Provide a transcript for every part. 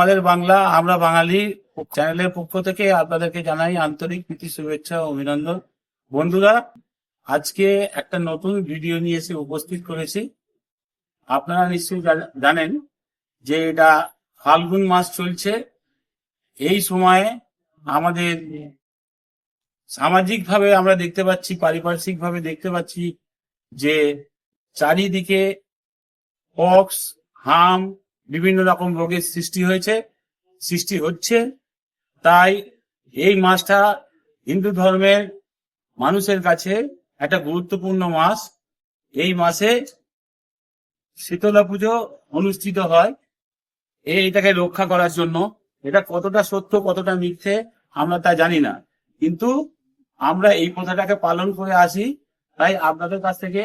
আমাদের বাংলা আমরা বাঙালি চ্যানেলের পক্ষ থেকে আপনাদেরকে জানাই আন্তরিক প্রীতি শুভেচ্ছা ও অভিনন্দন। বন্ধুরা, আজকে একটা নতুন ভিডিও নিয়ে এসে উপস্থিত করেছি। আপনারা নিশ্চয়ই জানেন যে এটা ফাল্গুন মাস চলছে। এই সময়ে আমাদের সামাজিক ভাবে আমরা দেখতে পাচ্ছি, পারিপার্শ্বিক ভাবে দেখতে পাচ্ছি যে চারিদিকে পক্স, হাম, বিভিন্ন রকম রোগের সৃষ্টি হচ্ছে। তাই এই মাসটা হিন্দু ধর্মের মানুষের কাছে একটা গুরুত্বপূর্ণ মাস। এই মাসে শীতলা পুজো অনুষ্ঠিত হয় এইটাকে রক্ষা করার জন্য। এটা কতটা সত্য কতটা মিথ্যে আমরা তা জানি না, কিন্তু আমরা এই প্রথাটাকে পালন করে আসি। তাই আপনাদের কাছ থেকে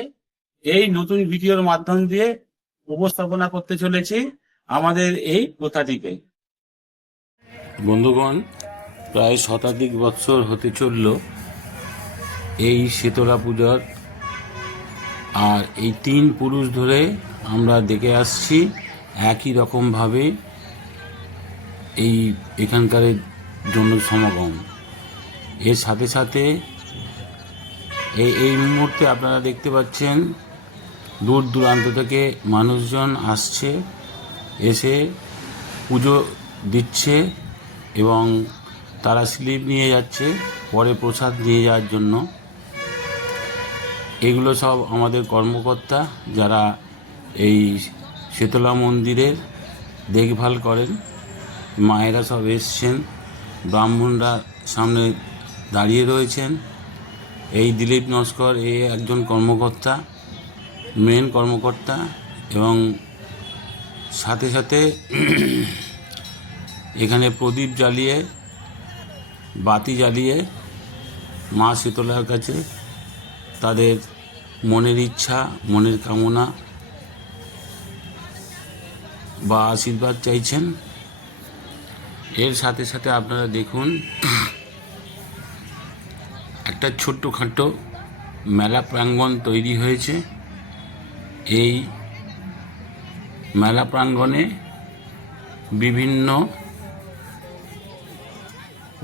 এই নতুন ভিডিওর মাধ্যম দিয়ে উপস্থাপনা করতে চলেছি আমাদের এই প্রথাটিকে। বন্ধুগণ, প্রায় শতাধিক বৎসর হতে চলল এই শীতলা পূজার, আর এই 3 পুরুষ ধরে আমরা দেখে আসছি একই রকমভাবে এখানকার জনসমাগম। এর সাথে সাথে এই মুহূর্তে আপনারা দেখতে পাচ্ছেন দূর দূরান্ত থেকে মানুষজন আসছে, এসে পুজো দিচ্ছে এবং তারা স্লিপ নিয়ে যাচ্ছে পরে প্রসাদ নিয়ে যাওয়ার জন্য। এগুলো সব আমাদের কর্মকর্তা, যারা এই শীতলা মন্দিরের দেখভাল করেন। মায়েরা সব এসছেন, ব্রাহ্মণরা সামনে দাঁড়িয়ে রয়েছেন। এই দিলীপ নস্কর একজন কর্মকর্তা, মেন কর্মকর্তা, এবং সাথে সাথে এখানে প্রদীপ জ্বালিয়ে, বাতি জ্বালিয়ে মা শীতলার কাছে তাদের মনের ইচ্ছা, মনের কামনা বা আশীর্বাদ চাইছেন। এর সাথে সাথে আপনারা দেখুন একটা ছোট্টখাটো মেলা প্রাঙ্গণ তৈরি হয়েছে। এই মেলা প্রাঙ্গণে বিভিন্ন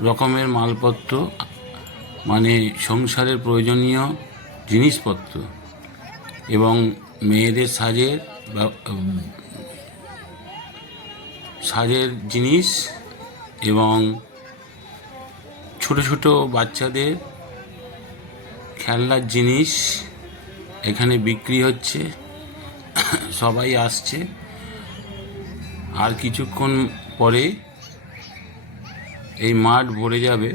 রকমের মালপত্র, মানে সংসারের প্রয়োজনীয় জিনিসপত্র এবং মেয়েদের সাজের জিনিস এবং ছোট ছোট বাচ্চাদের খেলনার জিনিস এখানে বিক্রি হচ্ছে। সবাই আসছে, আর কিছুক্ষণ পরে এই মাঠ ভরে যাবে।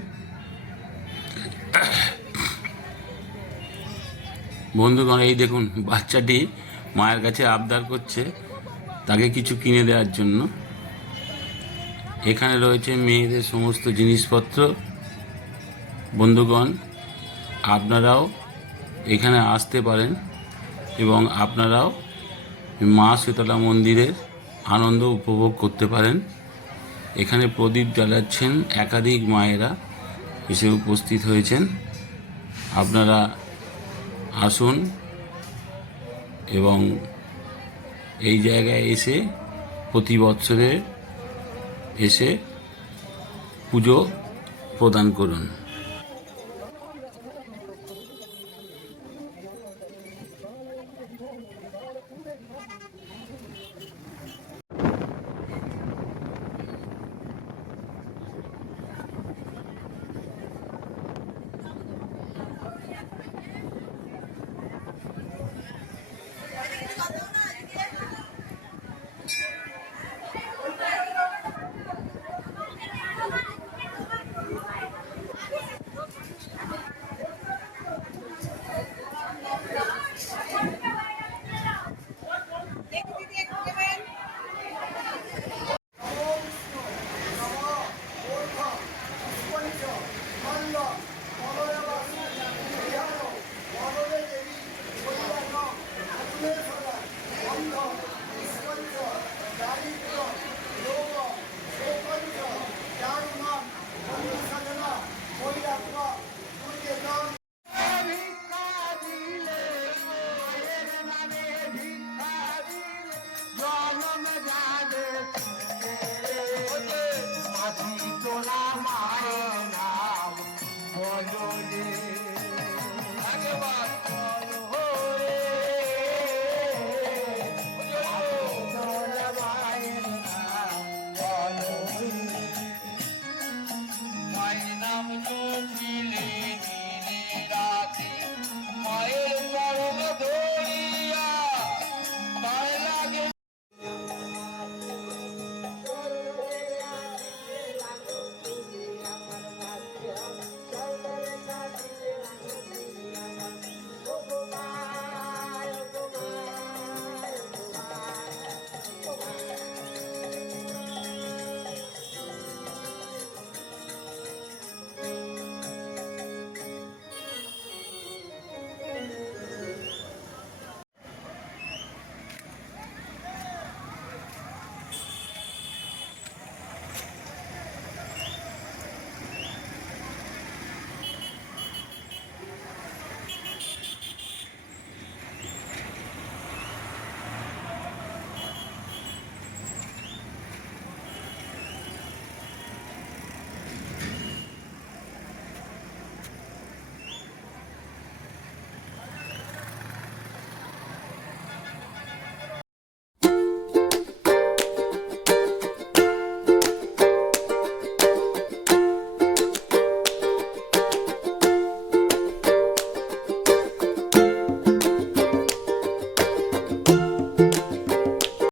বন্ধুগণ, এই দেখুন বাচ্চাটি মায়ের কাছে আবদার করছে তাকে কিছু কিনে দেওয়ার জন্য। এখানে রয়েছে মেয়েদের সমস্ত জিনিসপত্র। বন্ধুগণ, আপনারাও এখানে আসতে পারেন এবং আপনারাও মা শীতলা মন্দিরের আনন্দ উপভোগ করতে পারেন। এখানে প্রদীপ জ্বালাচ্ছেন, একাধিক মায়েরা এসে উপস্থিত হয়েছেন। আপনারা আসুন এবং এই জায়গায় এসে প্রতি বৎসরে এসে পুজো প্রদান করুন।